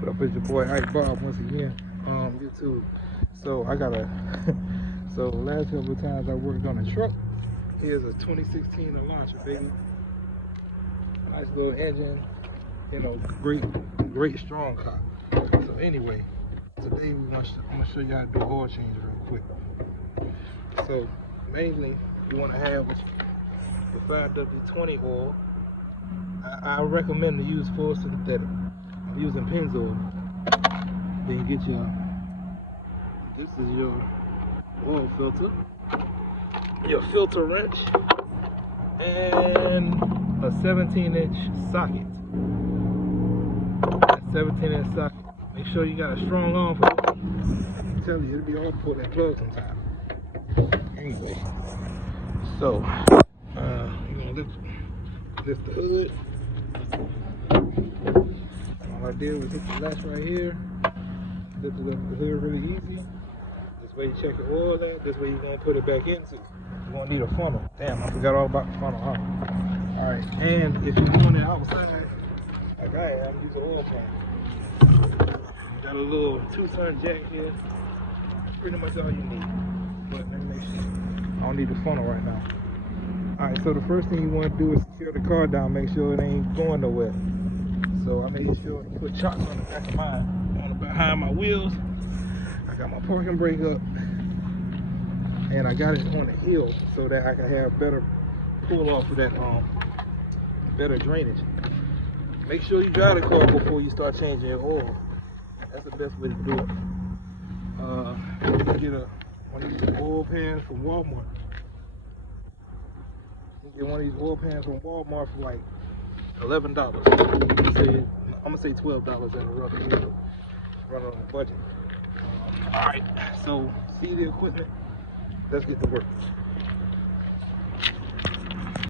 What up, it's your boy Ike Bob once again, YouTube. So I got a, so last couple of times I worked on a truck. Here's a 2016 Elantra, baby. Nice little engine, you know, great strong car. So anyway, today I'm gonna show you how to do oil change real quick. So mainly you want to have the 5W20 oil. I recommend to use full synthetic. I'm using Pennzoil. Then you get this is your oil filter, your filter wrench, and a 17-inch socket. That 17-inch socket. Make sure you got a strong arm for it. I tell you, it'll be hard to pull that plug sometimes. Anyway, so you're gonna lift the hood. All I did was hit the latch right here. Lift the hood really easy. This way you check your oil out. This way you're gonna put it back into. You're gonna need a funnel. Damn, I forgot all about the funnel, huh? All right, and if you're doing it outside, like I am, use an oil pan. You got a little 2-ton jack here. Pretty much all you need. But let me make sure. I don't need the funnel right now. Alright, so the first thing you want to do is secure the car down, make sure it ain't going nowhere. So I made sure to put chocks on the back of mine, on the behind my wheels. I got my parking brake up, and I got it on the hill so that I can have better pull off of that, better drainage. Make sure you dry the car before you start changing your oil. That's the best way to do it. You can get one of these oil pans from Walmart. You can get one of these oil pans from Walmart for like $11. I'm gonna say $12 at a rough deal. Run on a budget. All right, so see the equipment. Let's get to work.